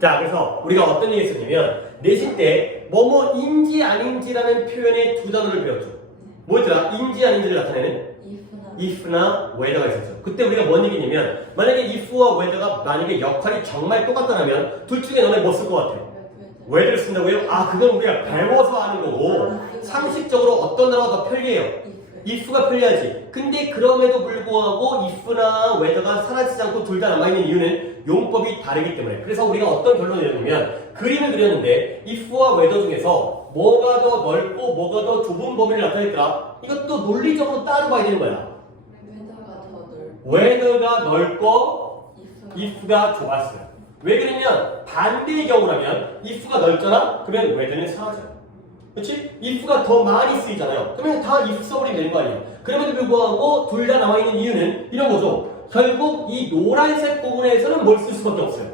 자, 그래서 우리가 어떤 얘기 했었냐면 내신 때 뭐뭐인지 아닌지라는 표현의 두 단어를 배웠죠. 뭐였더라? 인지 아닌지를 나타내는 if나 whether가 있었죠. 그때 우리가 뭔 얘기냐면 만약에 if와 whether가 만약에 역할이 정말 똑같다면 둘 중에 너네 뭐 쓸 것 같아요? whether를 쓴다고요? 아, 그건 우리가 배워서 하는 거고 상식적으로 어떤 단어가 더 편리해요? if가 편리하지. 근데 그럼에도 불구하고 if나 whether가 사라지지 않고 둘 다 남아있는 이유는 용법이 다르기 때문에. 그래서 우리가 어떤 결론을 내려놓으면 그림을 그렸는데 if와 whether 중에서 뭐가 더 넓고 뭐가 더 좁은 범위를 나타냈더라. 이것도 논리적으로 따져봐야 되는 거야. whether가 넓고 if가 좁았어요. 왜 그러냐면 반대의 경우라면 if가 넓잖아? 그러면 whether는 사라져요. 그렇지? if가 더 많이 쓰이잖아요. 그러면 다 if 써버리면 되는 거 아니에요. 그럼에도 불구하고 둘 다 남아있는 이유는 이런 거죠. 결국 이 노란색 부분에서는 뭘 쓸 수밖에 없어요.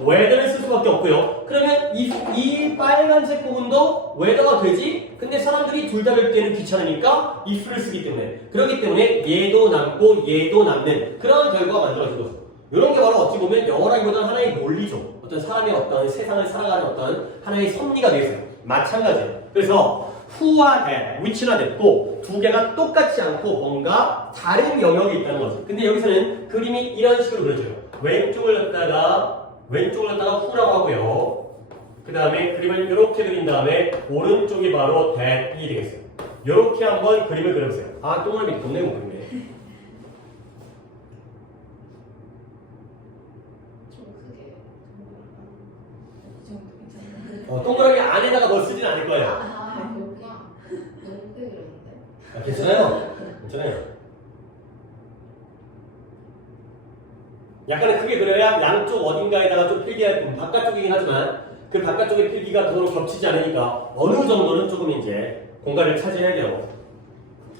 whether를 쓸 수밖에 없고요. 그러면 이 빨간색 부분도 whether가 되지? 근데 사람들이 둘 다를 때는 귀찮으니까 if를 쓰기 때문에. 그렇기 때문에 얘도 남고 얘도 남는 그런 결과가 만들어진 거죠. 이런 게 바로 어찌 보면 영어라기보다는 하나의 논리죠. 어떤 사람의 어떤 세상을 살아가는 어떤 하나의 섭리가 되어요. 마찬가지예요. 그래서 who와 that, which나 that도 두 개가 똑같지 않고 뭔가 다른 영역이 있다는 거죠. 근데 여기서는 그림이 이런 식으로 그려져요. 왼쪽을 갖다가 who라고 하고요. 그 다음에 그림을 이렇게 그린 다음에 오른쪽이 바로 that이 되겠어요. 이렇게 한번 그림을 그려보세요. 아, 동그라미 돈 내고 그리네. 동그라미 안에다가 뭐 쓰진 않을 거예요. 그렇구나. 너무 크게 그렸는데. 괜찮아요. 괜찮아요. 약간은 크게 그려야 양쪽 어딘가에다가 좀 필기할 바깥쪽이긴 하지만 그 바깥쪽의 필기가 서로 겹치지 않으니까 어느 정도는 조금 이제 공간을 차지해야 돼요.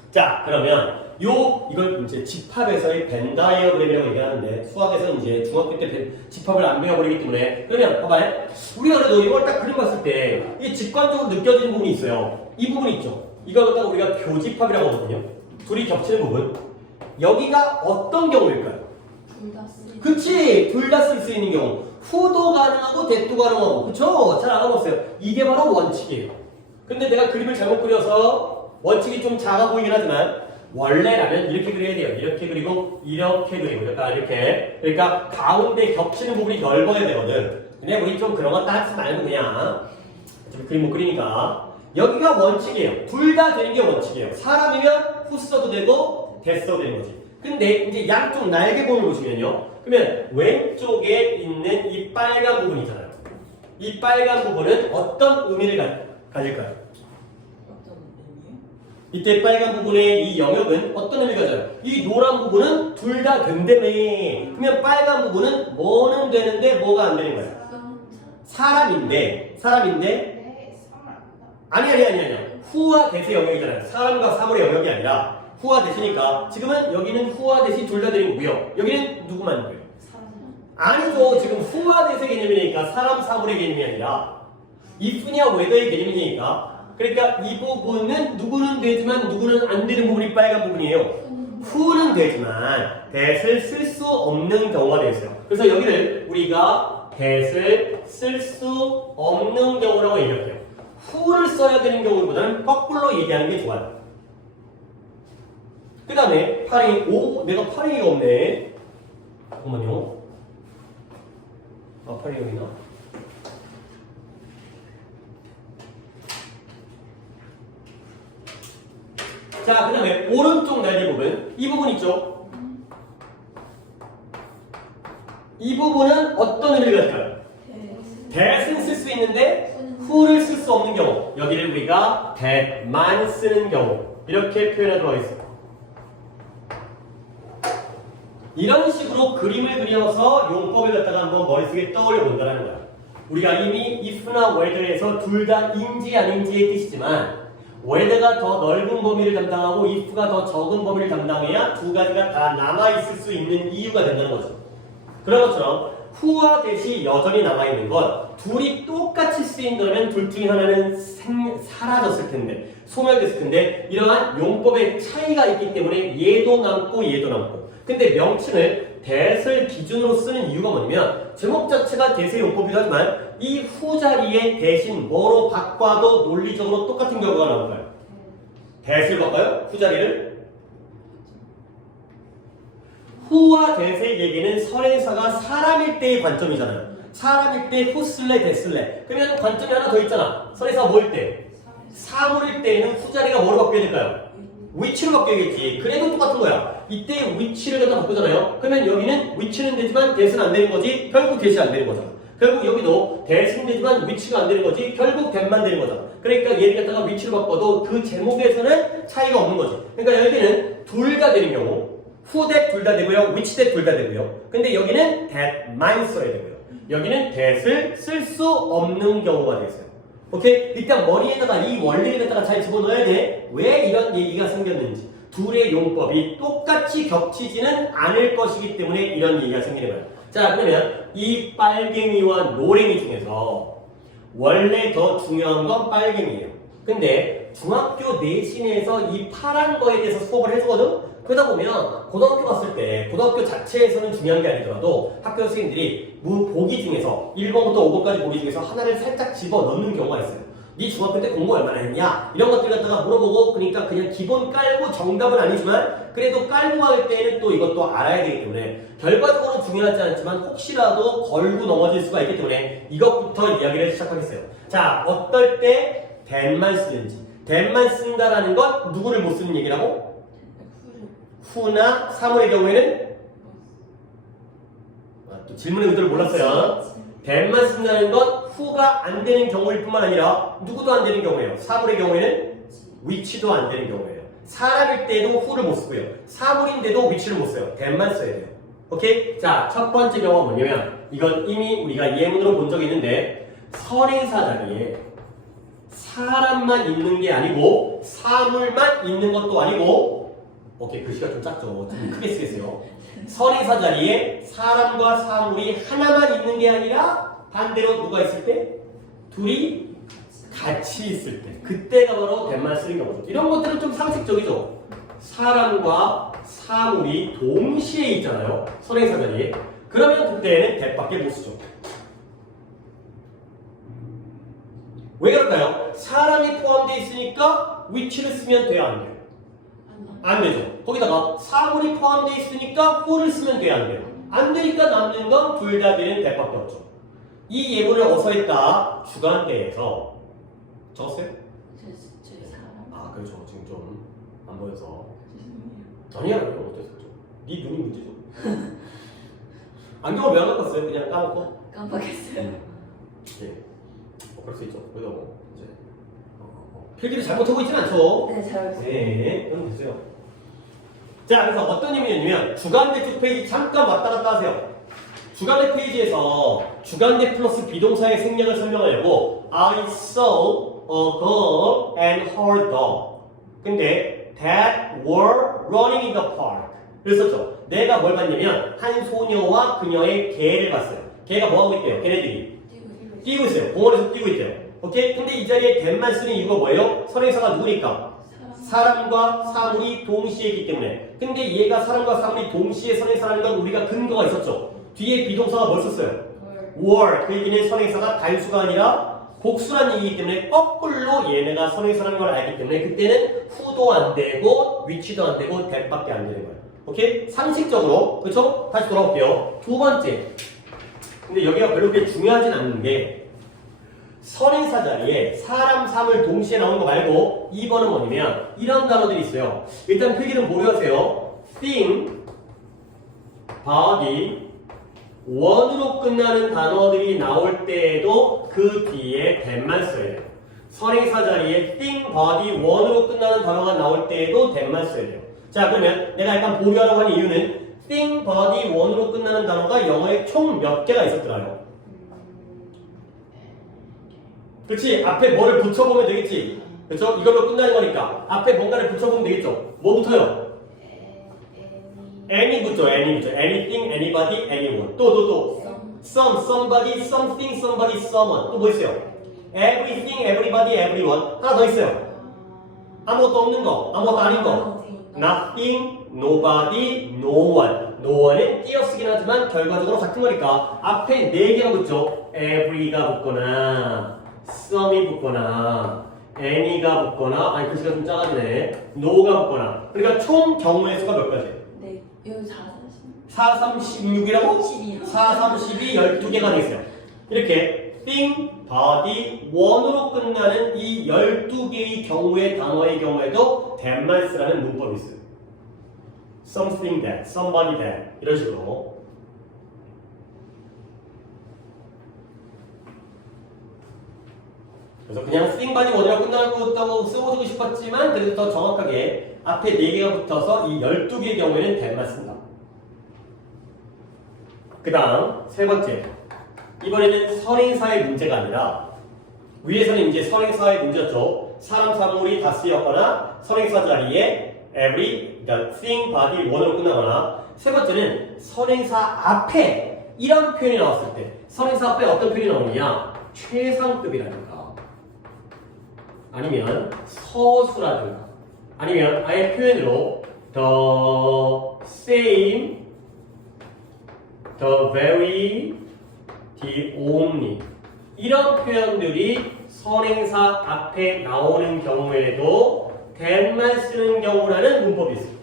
자, 그러면 이걸 이제 집합에서의 벤 다이어그램이라고 얘기하는데 수학에서는 이제 중학교 때 집합을 안 배워버리기 때문에 그러면 봐봐요. 우리가 그래도 이걸 딱 그림 봤을 때 이게 직관적으로 느껴지는 부분이 있어요. 이 부분 있죠. 이걸 갖다가 우리가 교집합이라고 하거든요. 둘이 겹치는 부분. 여기가 어떤 경우일까요? 둘 다 쓰. 그치! 둘 다 쓸 수 있는 경우. 후도 가능하고 대도 가능하고. 그쵸? 잘 알아봤어요. 이게 바로 원칙이에요. 근데 내가 그림을 잘못 그려서 원칙이 좀 작아 보이긴 하지만 원래라면 이렇게 그려야 돼요. 이렇게 그리고 이렇게 그리고 약간 이렇게. 그러니까 가운데 겹치는 부분이 넓어야 되거든. 근데 우리 좀 그런 거 따지지 말고 그냥 좀 그림 못 그리니까 여기가 원칙이에요. 둘 다 되는 게 원칙이에요. 사람이면 후 써도 되고 대 써도 되는 거지. 근데 이제 양쪽 날개 부분을 보시면요. 그러면 왼쪽에 있는 이 빨간 부분 있잖아요. 이 빨간 부분은 어떤 의미를 가질까요? 어떤 의미요? 이때 빨간 부분의 이 영역은 어떤 의미가 가져요? 이 노란 부분은 둘 다 된다며. 그러면 빨간 부분은 뭐는 되는데 뭐가 안 되는 거야? 사람인데 네, 3을 안다. 아니. 후와 대시 영역이잖아요. 사람과 사물의 영역이 아니라 후와 대시니까 지금은 여기는 후와 대시 둘 다 되는 거고요. 여기는 누구만 거예요? 사람. 아니죠. 지금 후와 대시의 개념이니까 사람 사물의 개념이 아니라 if냐 whether의 개념이니까 그러니까 이 부분은 누구는 되지만 누구는 안 되는 부분이 빨간 부분이에요. 후는 되지만 that을 쓸 수 없는 경우가 되겠어요. 그래서 여기를 우리가 that을 쓸 수 없는 경우라고 얘기할게요. 후를 써야 되는 경우보다는 거꾸로 얘기하는 게 좋아요. 그 다음에 파랭이, 내가 파랭이가 없네. 잠깐만요. 파랭이 여기 있나? 자, 그 다음에 오른쪽 날개 부분. 이 부분 있죠? 이 부분은 어떤 의미를 가질까요? that은 쓸 수 있는데 who를 쓸 수 없는 경우. 여기를 우리가 that만 쓰는 경우. 이렇게 표현하도록 하겠습니다. 이런 식으로 그림을 그려서 용법을 갖다가 한번 머릿속에 떠올려 본다는 거야. 우리가 이미 if나 whether에서 둘 다 인지 아닌지의 뜻이지만 whether가 더 넓은 범위를 담당하고 if가 더 적은 범위를 담당해야 두 가지가 다 남아있을 수 있는 이유가 된다는 거죠. 그런 것처럼 who와 that이 여전히 남아있는 건 둘이 똑같이 쓰인다면 둘 중에 하나는 사라졌을 텐데 소멸됐을 텐데 이러한 용법의 차이가 있기 때문에 얘도 남고 얘도 남고 근데 명칭을 that을 기준으로 쓰는 이유가 뭐냐면 제목 자체가 that의 용법이긴 하지만 이 후자리에 대신 뭐로 바꿔도 논리적으로 똑같은 결과가 나올 거예요. that을 바꿔요? 후자리를? who와 that의 얘기는 선행사가 사람일 때의 관점이잖아요. 사람일 때 who 쓸래, that 쓸래. 그러면 관점이 하나 더 있잖아. 선행사가 뭐일 때? 사물일 때에는 후자리가 뭐로 바뀌어야 될까요? 위치로 바뀌어야겠지. 그래도 똑같은 거야. 이때 위치를 갖다 바꾸잖아요. 그러면 여기는 위치는 되지만 that은 안 되는 거지. 결국 that이 안 되는 거잖아. 결국 여기도 that은 되지만 위치가 안 되는 거지. 결국 that만 되는 거잖아. 그러니까 얘를 갖다가 위치로 바꿔도 그 제목에서는 차이가 없는 거지. 그러니까 여기는 둘 다 되는 경우 who that 둘 다 되고요. which that 둘 다 되고요. 근데 여기는 that만 써야 되고요. 여기는 that을 쓸 수 없는 경우가 되겠어요. 오케이? 일단 머리에다가 이 원리를 갖다가 잘 집어넣어야 돼. 왜 이런 얘기가 생겼는지. 둘의 용법이 똑같이 겹치지는 않을 것이기 때문에 이런 얘기가 생기는 거예요. 자, 그러면 이 빨갱이와 노랭이 중에서 원래 더 중요한 건 빨갱이에요. 근데 중학교 내신에서 이 파란 거에 대해서 수업을 해주거든? 그러다 보면 고등학교 갔을 때 고등학교 자체에서는 중요한 게 아니더라도 학교 선생님들이 보기 중에서 1번부터 5번까지 보기 중에서 하나를 살짝 집어넣는 경우가 있어요. 네 중학교 때 공부 얼마나 했냐? 이런 것들 갖다가 물어보고 그러니까 그냥 기본 깔고 정답은 아니지만 그래도 깔고 갈 때는 또 이것도 알아야 되기 때문에 결과적으로 중요하지 않지만 혹시라도 걸고 넘어질 수가 있기 때문에 이것부터 이야기를 시작하겠어요. 자, 어떨 때 that만 쓰는지. that만 쓴다라는 건 누구를 못 쓰는 얘기라고? who나 사물의 경우에는 또 질문의 의도를 몰랐어요. that만 쓴다는 건 who가 안 되는 경우일 뿐만 아니라 누구도 안 되는 경우예요. 사물의 경우에는 which도 안 되는 경우예요. 사람일 때도 who를 못 쓰고요. 사물인데도 which를 못 써요. that만 써야 돼요. 오케이? 자, 첫 번째 경우가 뭐냐면 이건 이미 우리가 예문으로 본 적이 있는데 선행사 자리에 사람만 있는 게 아니고 사물만 있는 것도 아니고 오케이, 글씨가 좀 작죠. 좀 크게 쓰겠어요. 선행사 자리에 사람과 사물이 하나만 있는 게 아니라 반대로 누가 있을 때? 둘이 같이 있을 때. 그때가 바로 that만 쓰는 경우죠. 이런 것들은 좀 상식적이죠. 사람과 사물이 동시에 있잖아요. 선행사 자리에. 그러면 그때는 that밖에 못 쓰죠. 왜 그럴까요? 사람이 포함되어 있으니까 which를 쓰면 돼야 안 돼요? 안 되죠. 거기다가 사물이 포함되어 있으니까 who를 쓰면 돼야 안 돼요? 안 되니까 남는 건 둘 다 되는 that밖에 없죠. 이 예문을 어디서 했다? 주간대에서 적었어요? 제 사람. 아, 그렇죠. 지금 좀 안 보여서. 아니야, 그럼 어땠어? 네 눈이 문제죠. 안경을 왜 안 갖고 왔어요? 그냥 까먹고? 깜빡했어요. 예. 그럴 수 있죠. 그래서 뭐 이제 필기를 잘못하고 있지는 않죠. 네, 잘 알겠습니다. 네, 그럼 됐어요. 자, 그래서 어떤 의미냐면 주간대 쪽 페이지 잠깐 왔다 갔다 하세요. 주간대 페이지에서 주간대 플러스 비동사의 생략을 설명하려고 I saw a girl and her dog. 근데 that were running in the park. 그랬었죠. 내가 뭘 봤냐면 한 소녀와 그녀의 개를 봤어요. 개가 뭐 하고 있대요? 걔네들이 뛰고 있어요. 공원에서 뛰고 있대요. 오케이? 근데 이 자리에 that만 쓰는 이유가 뭐예요? 선행사가 누구니까? 사람과 사물이 동시에 있기 때문에. 근데 얘가 사람과 사물이 동시에 선행사라는 건 우리가 근거가 있었죠. 뒤에 비동사가 뭘 썼어요? were. 그 얘기는 선행사가 단수가 아니라 복수란 얘기이기 때문에 거꾸로 얘네가 선행사라는 걸 알기 때문에 그때는 who도 안 되고 which도 안 되고 that밖에 안 되는 거예요. 오케이? 상식적으로. 그쵸? 다시 돌아올게요. 두 번째. 근데 여기가 별로 그렇게 중요하진 않는 게 선행사 자리에 사람, 사물 동시에 나오는 거 말고 2번은 뭐냐면 이런 단어들이 있어요. 일단 필기는 뭐로 하세요? thing, body, 원으로 끝나는 단어들이 나올 때에도 그 뒤에 that만 써야 돼요. 선행사 자리에 thing, body, 원으로 끝나는 단어가 나올 때에도 that만 써야 돼요. 자, 그러면 내가 약간 보류하려고 하는 이유는 thing, body, 원으로 끝나는 단어가 영어에 총 몇 개가 있었더라요? 그렇지? 앞에 뭐를 붙여보면 되겠지? 그렇죠? 이걸로 끝나는 거니까 앞에 뭔가를 붙여보면 되겠죠? 뭐 붙어요? any 붙죠? any 붙죠? anything, anybody, anyone. 또. some, somebody, something, somebody, someone. 또 뭐 있어요? everything, everybody, everyone. 하나 더 있어요. 아무것도 없는 거, 아무것도 아닌 거. nothing, nobody, no one. no는 띄어쓰긴 하지만 결과적으로 같은 거니까 앞에 4개가 붙죠. every가 붙거나 some이 붙거나 any가 붙거나 아니 글씨가 좀 작아지네. no가 붙거나 그러니까 총 경우의 수가 몇 가지? 네, 여기 4, 3, 16이라고? 12. 4, 3, 12, 12개가 되겠어요. 이렇게 thing, body, one으로 끝나는 이 12개의 경우의 단어의 경우에도 that만 쓰라는 문법이 있어요. something that, somebody that 이런 식으로 그래서 그냥 thing, body, one이라고 끝나고 써보고 싶었지만 그래도 더 정확하게 앞에 4개가 붙어서 이 12개의 경우에는 that만 쓴다. 그 다음 세 번째 이번에는 선행사의 문제가 아니라 위에서는 이제 선행사의 문제였죠. 사람, 사물이 다 쓰였거나 선행사 자리에 every, 그러니까 thing, body, one으로 끝나거나 세 번째는 선행사 앞에 이런 표현이 나왔을 때 선행사 앞에 어떤 표현이 나오느냐 최상급이라든가 아니면 서수라든가 아니면 아예 표현으로 the same, the very, the only 이런 표현들이 선행사 앞에 나오는 경우에도 that만 쓰는 경우라는 문법이 있습니다.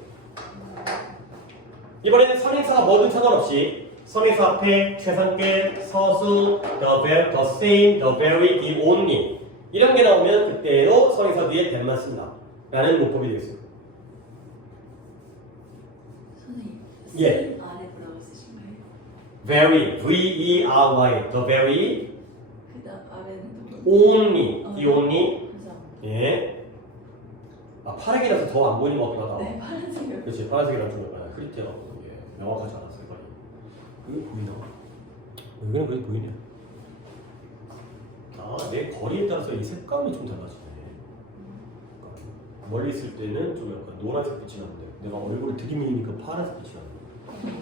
이번에는 선행사가 뭐든 상관없이 선행사 앞에 최상급, 서수, the same, the very, the only 이런 게 나오면 그때도 선행사 뒤에 that만 쓴다 라는 문법이 되겠습니다. 선생님, 예. 안에 뭐라고 쓰신 거예요? very, V-E-R-Y, the very, 그 다음 아래는 또 only, the only 감사합니다. 예. 아, 파란이라서 더 안 보이는 것 같긴 하다. 네, 파란색을. 그렇지, 파란색이랑 좀 약간 흐릿해갖고 이게 명확하지 않았어, 색깔이. 이게 보이나? 여기는 그래도 보이네. 아, 내 거리에 따라서 이 색감이 좀 달라지네. 그러니까 멀리 있을 때는 좀 약간 노란색 빛이 나는데 내가 얼굴을 들이미니까 파란색 빛이 나네.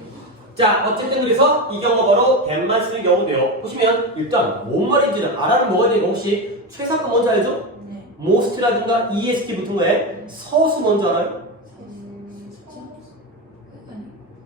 자, 어쨌든 그래서 이 경우 바로 that만 쓰는 경우인데요. 보시면 일단 뭔 말인지는 알아는 뭐가 되고 혹시 최상급 뭔지 알죠? 네. most라든가 est 붙은 거에 서수 뭔지 알아요? 아니,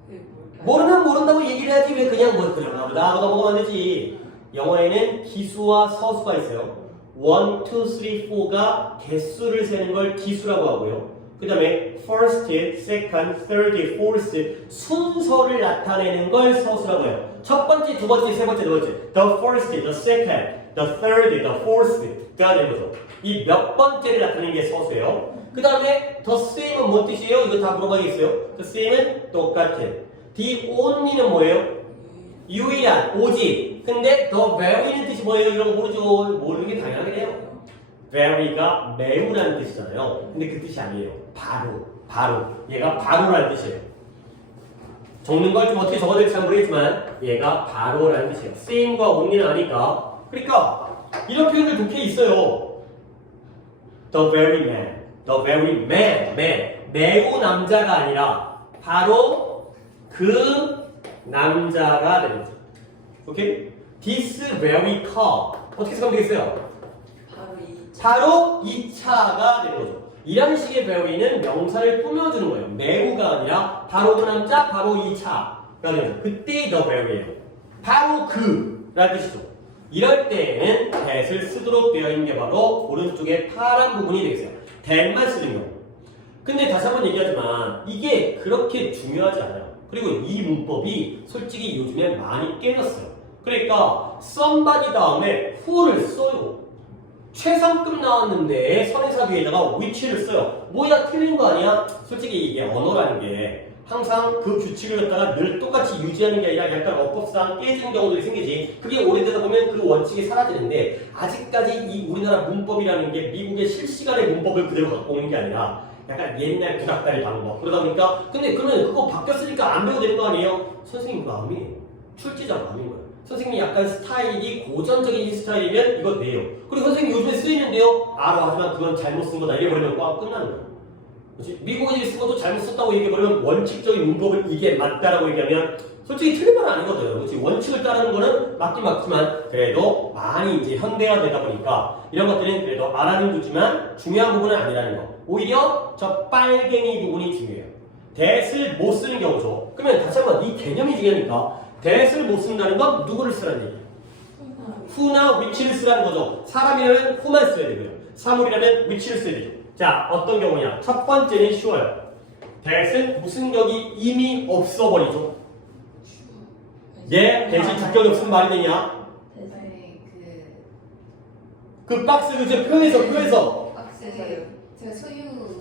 왜 뭘까요? 모르면 모른다고 얘기를 해야지 왜 그냥 뭐 그러나 보다 하고 넘어가면 되지. 영어에는 기수와 서수가 있어요. 1, 2, 3, 4가 개수를 세는 걸 기수라고 하고요. 그 다음에 first, second, third, fourth 순서를 나타내는 걸 서수라고 해요. 첫 번째, 두 번째, 세 번째, 네 번째 the first, the second, the third, the fourth가 되는 거죠. 이 몇 번째를 나타내는 게 서수예요. 그 다음에 the same은 뭔 뜻이에요? 이거 다 물어봐야겠어요. the same은 똑같은 the only는 뭐예요? 유일한, 오직. 근데 the very는 뜻이 뭐예요? 이런 거 모르죠? 모르는 게 당연하겠네요. very가 매우라는 뜻이잖아요. 근데 그 뜻이 아니에요. 바로. 얘가 바로라는 뜻이에요. 적는 걸 좀 어떻게 적어야 될지 잘 모르겠지만 얘가 바로라는 뜻이에요. same과 only는 아니까. 그러니까 이런 표현들 좋게 있어요. the very man. 매우 남자가 아니라 바로 그 남자가 되는 거죠. 오케이? This very car. 어떻게 생각하면 되겠어요? 바로 이 차가 되는 거죠. 이런 식의 very는 명사를 꾸며주는 거예요. 매우가 아니라 바로 그 남자, 바로 이 차가 되는 거죠. 그때 the very예요. 바로 그라는 뜻이죠. 이럴 때에는 that을 쓰도록 되어 있는 게 바로 오른쪽에 파란 부분이 되겠어요. that만 쓰는 경우. 근데 다시 한번 얘기하지만 이게 그렇게 중요하지 않아요. 그리고 이 문법이 솔직히 요즘에 많이 깨졌어요. 그러니까 somebody 다음에 who를 써요. 최상급 나왔는데 선행사 뒤에다가 which를 써요. 뭐야 틀린 거 아니야? 솔직히 이게 언어라는 게 항상 그 규칙을 갖다가 늘 똑같이 유지하는 게 아니라 약간 어법상 깨지는 경우들이 생기지. 그게 오래되다 보면 그 원칙이 사라지는데 아직까지 이 우리나라 문법이라는 게 미국의 실시간의 문법을 그대로 갖고 오는 게 아니라 약간 옛날 구닥다리 방법. 그러다 보니까 근데 그러면 그거 바뀌었으니까 안 배워도 되는 거 아니에요? 선생님 마음이 출제자 마음인 거예요. 선생님이 약간 스타일이 고전적인 스타일이면 이거 내요. 그리고 선생님 요즘에 쓰이는데요. 알아 하지만 그건 잘못 쓴 거다 이래버리면 꽉 끝나는 거예요. 그렇지? 미국인이 쓴 것도 잘못 썼다고 얘기해버리면 원칙적인 문법을 이게 맞다라고 얘기하면 솔직히 틀린 건 아니거든요. 그렇지? 원칙을 따르는 거는 맞긴 맞지만 그래도 많이 이제 현대화되다 보니까 이런 것들은 그래도 알아는 주지만 중요한 부분은 아니라는 거. 오히려 저 빨갱이 부분이 중요해요. that을 못 쓰는 경우죠. 그러면 다시 한번 이 개념이 중요하니까 that을 못 쓴다는 건 누구를 쓰라는 얘기예요? who나 which를 쓰라는 거죠. 사람이라면 who만 써야 되고요. 사물이라면 which를 써야 되죠. 자, 어떤 경우냐? 첫 번째는 쉬워요. that은 무슨 격이 이미 없어버리죠. 예, that이 주격이 없으면 말이 되냐? 네, 그 박스 그저 표에서 박스에서 제가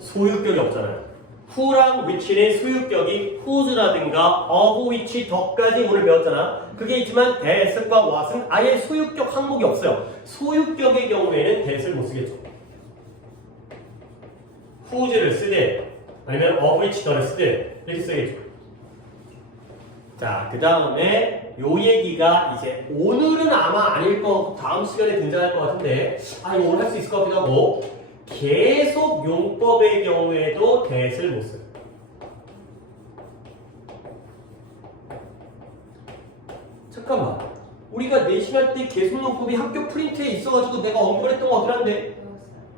소유격이 없잖아요. who랑 which는 소유격이 whose라든가 of which 더까지 오늘 배웠잖아. 그게 있지만 that과 what은 아예 소유격 항목이 없어요. 소유격의 경우에는 that을 못 쓰겠죠. whose를 쓰되 아니면 of which 더를 쓰되 이렇게 쓰겠죠. 자, 그 다음에 요 얘기가 이제 오늘은 아마 아닐 것 같고 다음 시간에 등장할 것 같은데 이거 오늘 할 수 있을 것 같기도 하고 계속 용법의 경우에도 that을 못 써요. 잠깐만, 우리가 내신할 때 계속용법이 학교 프린트에 있어가지고 내가 언급을 했던 것 같긴 한데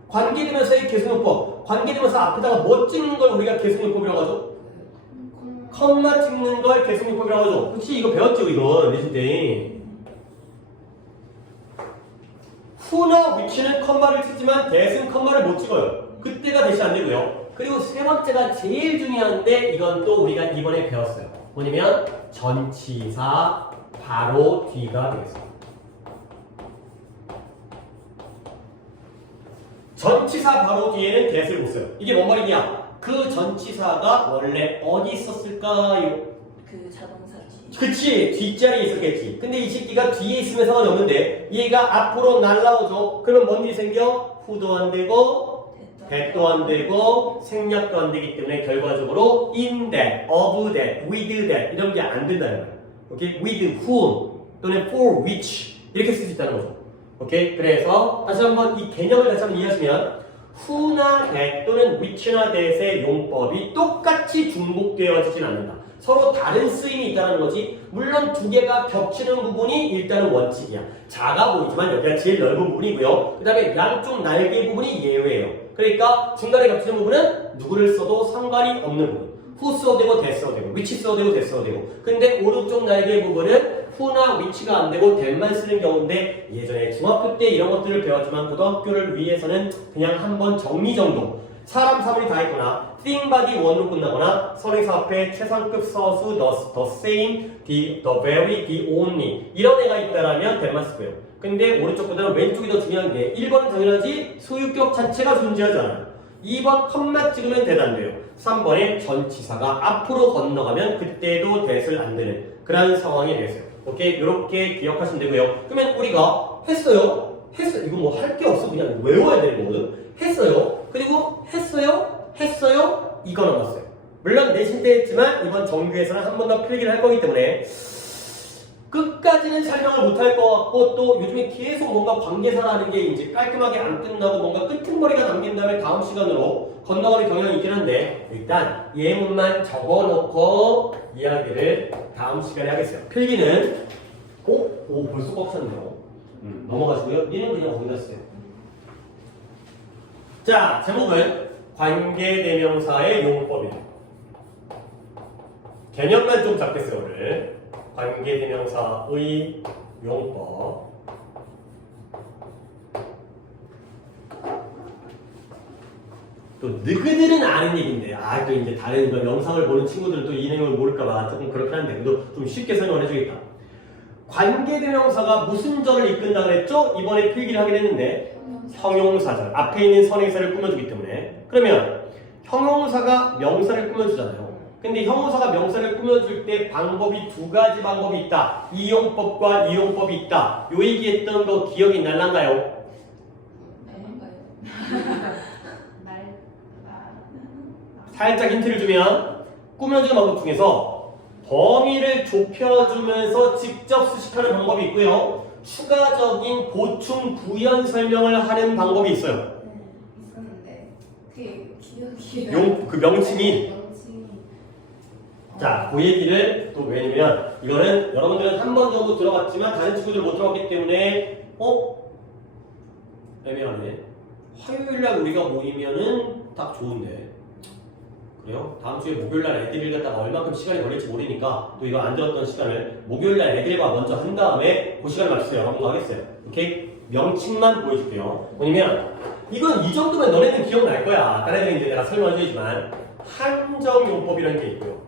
관계대명사의 계속용법, 관계대명사 앞에다가 뭐 찍는 걸 우리가 계속용법이라고 하죠? 컴마 찍는 걸 계속용법이라고 하죠. 혹시 이거 배웠죠? 이거 내신 때 who나 which는 컴마를 찍지만 that은 컴마를 못 찍어요. 그때가 대시 안 되고요. 그리고 세 번째가 제일 중요한데 이건 또 우리가 이번에 배웠어요. 뭐냐면 전치사 바로 뒤가 되겠습니다. 전치사 바로 뒤에는 that을 못 써요. 이게 뭔 말이냐? 그 전치사가 원래 어디 있었을까요? 그 자동사 뒤. 그치, 뒷자리에 있었겠지. 근데 이 새끼가 뒤에 있으면 상관이 없는데 얘가 앞으로 날라오죠. 그러면 뭔 일이 생겨? who도 안 되고 that도 안 되고 생략도 안 되기 때문에 결과적으로 in that, of that, with that 이런 게 안 된다는 거예요. 오케이? with whom 또는 for which 이렇게 쓸 수 있다는 거죠. 오케이? 그래서 다시 한번 이 개념을 다시 한번 이해하시면 who나 that 또는 which나 that의 용법이 똑같이 중복되어지진 않는다. 서로 다른 쓰임이 있다는 거지. 물론 두 개가 겹치는 부분이 일단은 원칙이야. 작아 보이지만 여기가 제일 넓은 부분이고요. 그 다음에 양쪽 날개 부분이 예외예요. 그러니까 중간에 겹치는 부분은 누구를 써도 상관이 없는 부분. who 써도 되고 that 써도 되고 which 써도 되고 that 써도 되고. 근데 오른쪽 날개 부분은 who나 which가 안 되고 that만 쓰는 경우인데 예전에 중학교 때 이런 것들을 배웠지만 고등학교를 위해서는 그냥 한번 정리 정도. 사람 사물이 다 있거나 thing, body, one로 끝나거나 선행사 앞에 최상급 서수 the same, the very, the only 이런 애가 있다라면 that만 쓸 거예요. 근데 오른쪽보다는 왼쪽이 더 중요한 게 1번은 당연하지 소유격 자체가 존재하잖아요. 2번 컴마 찍으면 that 안 돼요. 3번에 전치사가 앞으로 건너가면 그때도 that을 안 되는 그런 상황이 되겠어요. 오케이? 이렇게 기억하시면 되고요. 그러면 우리가 했어요. 이거 뭐 할 게 없어. 그냥 외워야 되는 거거든. 했어요. 그리고 했어요. 이거 남았어요. 물론 내신 때 했지만 이번 정규에서는 한 번 더 필기를 할 거기 때문에 끝까지는 설명을 못 할 것 같고 또 요즘에 계속 뭔가 관계사라는 게 이제 깔끔하게 안 끝나고 뭔가 끄트머리가 남긴 다음에 다음 시간으로 건너가는 경향이 있긴 한데 일단 예문만 적어놓고 이야기를 다음 시간에 하겠어요. 필기는 오 벌써 꽉 찼네요. 넘어가시고요. 니는 그냥 거기다 쓰세요. 자, 제목은 관계대명사의 용법입니다. 개념만 좀 잡겠어요, 오늘. 관계대명사의 용법. 또 너희들은 아는 얘기인데 또 이제 다른 영상을 보는 친구들은 또 이 내용을 모를까봐 조금 그렇긴 한데 그래도 좀 쉽게 설명을 해주겠다. 관계대명사가 무슨 절을 이끈다 그랬죠? 이번에 필기를 하긴 했는데 형용사절. 앞에 있는 선행사를 꾸며주기 때문에. 그러면 형용사가 명사를 꾸며주잖아요. 근데 형용사가 명사를 꾸며줄 때 방법이 두 가지 방법이 있다. 이용법과 이용법이 있다. 요 얘기했던 거 기억이 날란가요? 살짝 힌트를 주면 꾸며주는 방법 중에서 범위를 좁혀주면서 직접 수식하는 방법이 있고요. 추가적인 보충 부연 설명을 하는 방법이 있어요. 있었는데 그게 기억이 그 명칭이 자, 그 얘기를 또 왜냐면 이거는 여러분들은 한 번 정도 들어갔지만 다른 친구들 못 들어갔기 때문에 애매하네. 화요일날 우리가 모이면은 딱 좋은데 그래요? 다음 주에 목요일날 애들 갖다가 얼마큼 시간이 걸릴지 모르니까 또 이거 안 들었던 시간을 목요일날 애들과 먼저 한 다음에 그 시간을 맞춰서 여러분과 하겠어요. 오케이? 명칭만 보여줄게요. 뭐냐면 이건 이 정도면 너네는 기억날 거야. 다른 애들은 이제 내가 설명해주지만 한정용법이라는 게 있고요.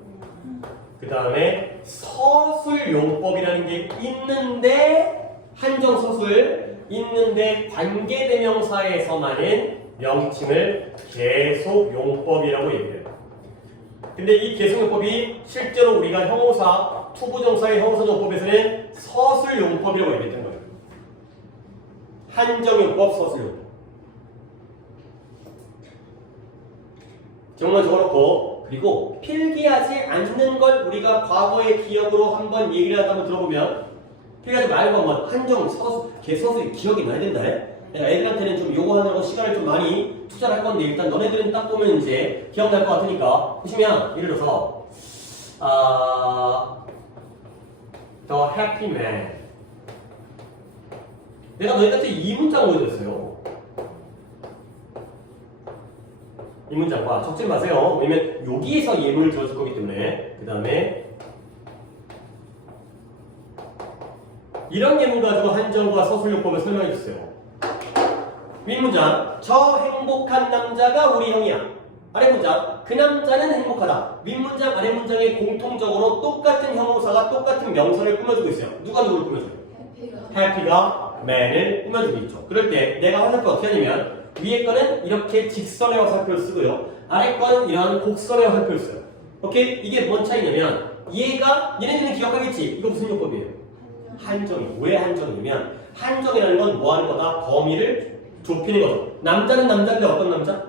그 다음에 서술용법이라는 게 있는데 한정서술 있는데 관계대명사에서만은 명칭을 계속용법이라고 얘기해요. 근데 이 계속용법이 실제로 우리가 형용사, 투부정사의 형용사정법에서는 서술용법이라고 얘기했던 거예요. 한정용법, 서술용법. 정말 적어놓고 그리고 필기하지 않는 걸 우리가 과거의 기억으로 한번 얘기를 하다 한번 들어보면 필기하지 말고 한번 한정, 서술, 개서술이 기억이 나야 된다. 내가 애들한테는 좀 요거 하느라고 시간을 좀 많이 투자를 할 건데 일단 너네들은 딱 보면 이제 기억날 것 같으니까 보시면 예를 들어서 The Happy Man 내가 너희한테 이 문장 보여줬어요. 이 문장과 적지 마세요. 왜냐면 여기에서 예문을 들어줄 거기 때문에 그 다음에 이런 예문 가지고 한정과 서술용법을 설명해 주세요. 윗문장 저 행복한 남자가 우리 형이야. 아랫문장 그 남자는 행복하다. 윗문장 아랫문장에 공통적으로 똑같은 형용사가 똑같은 명사를 꾸며주고 있어요. 누가 누구를 꾸며줘요? 해피가 man을 꾸며주고 있죠. 그럴 때 내가 화살표 어떻게 하냐면 위에 거는 이렇게 직선의 화살표를 쓰고요. 아래 거는 이런 곡선의 화살표를 써요. 오케이? 이게 뭔 차이냐면 얘네들은 기억하겠지? 이거 무슨 용법이에요? 한정이에요. 왜 한정이냐면 한정이라는 건 뭐 하는 거다? 범위를 좁히는 거죠. 남자는 남자인데 어떤 남자?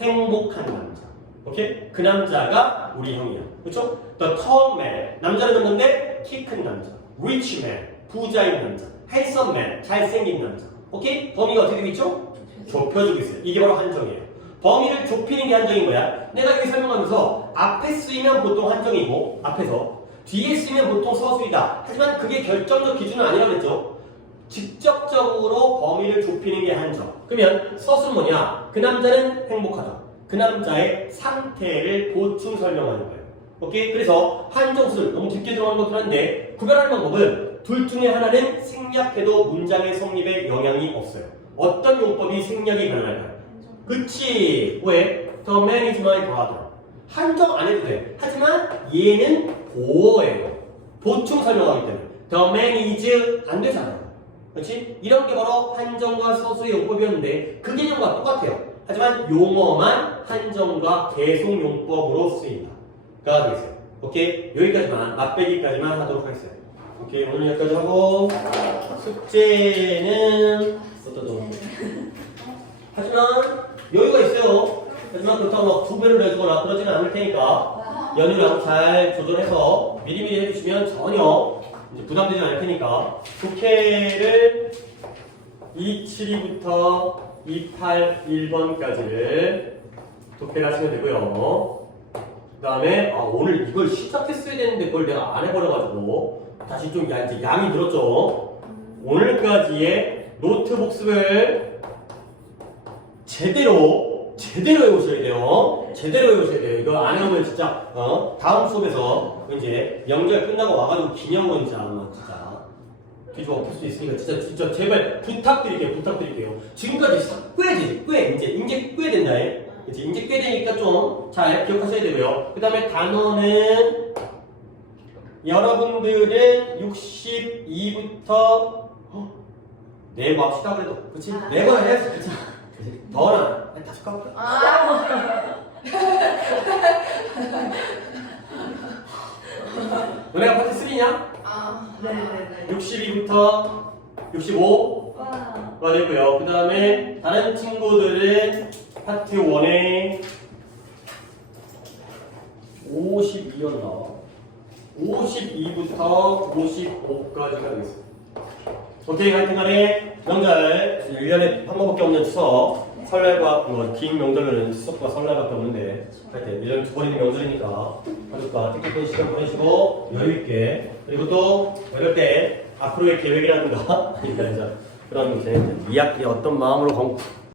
행복한 남자. 오케이? 그 남자가 우리 형이야. 그렇죠? The tall man. 남자는 남자인데 키 큰 남자. Rich man. 부자인 남자. Handsome man. 잘생긴 남자. 오케이? 범위가 어떻게 되고 있죠? 좁혀주고 있어요. 이게 바로 한정이에요. 범위를 좁히는 게 한정인 거야. 내가 여기 설명하면서 앞에 쓰이면 보통 한정이고 앞에서 뒤에 쓰이면 보통 서술이다. 하지만 그게 결정적 기준은 아니라고 그랬죠. 직접적으로 범위를 좁히는 게 한정. 그러면 서술은 뭐냐? 그 남자는 행복하다. 그 남자의 상태를 보충 설명하는 거예요. 오케이? 그래서 한정술 너무 깊게 들어가는 것도 한데 구별하는 방법은 둘 중에 하나는 생략해도 문장의 성립에 영향이 없어요. 어떤 용법이 생략이 가능할까요? 그치? 왜? The man is my brother. 한정 안 해도 돼. 하지만 얘는 보어예요. 보충 설명하기 때문에. The man is 안 되잖아요. 그렇지? 이런 게 바로 한정과 서술의 용법이었는데 그 개념과 똑같아요. 하지만 용어만 한정과 계속용법으로 쓰인다. 가 되겠어요. 오케이? 여기까지만, 맛배기까지만 하도록 하겠어요. 오케이, 오늘 여기까지 하고 숙제는 어떠죠? 하지만 여유가 있어요. 하지만 그렇다고 막 2배를 내주거나 그러지는 않을 테니까 연휴랑 잘 조절해서 미리미리 해주시면 전혀 이제 부담되지 않을 테니까 국회를 272부터 281번까지를 독해하시면 되고요. 그 다음에 오늘 이걸 시작했어야 되는데 그걸 내가 안 해버려가지고 다시 좀 이제 양이 늘었죠. 오늘까지의 노트 복습을 제대로 외우셔야 돼요. 제대로 외우셔야 돼요. 이거 안 해오면 진짜 다음 수업에서 이제 명절 끝나고 와가지고 기념으로 진짜 뒤집어 엎을 수 있으니까 진짜 제발 부탁드릴게요. 지금까지 꽤 이제 꽤 된다. 그치? 이제 꽤 되니까 좀 잘 기억하셔야 되고요. 그 다음에 단어는 여러분들은 62부터 내고 합시다 그래도. 그치? 내고 해야지. 그치? 더나 다시 까볼까? 너네가 파트 3냐? 네네네. 62부터 65가 되고요. 그 다음에 다른 친구들은 파트 1에 52였나? 52부터 55까지가 되겠습니다. 오케이, 하여튼간에 명절 1년에 한 번밖에 없는 추석, 설날과 긴 명절은 추석과 설날밖에 없는데 하여튼 1년에 2번이는 명절이니까 가족과 뜻깊은 시간 보내시고 여유있게, 그리고 또 이럴 때 앞으로의 계획이라든가 그런 이제 2학기에 어떤 마음으로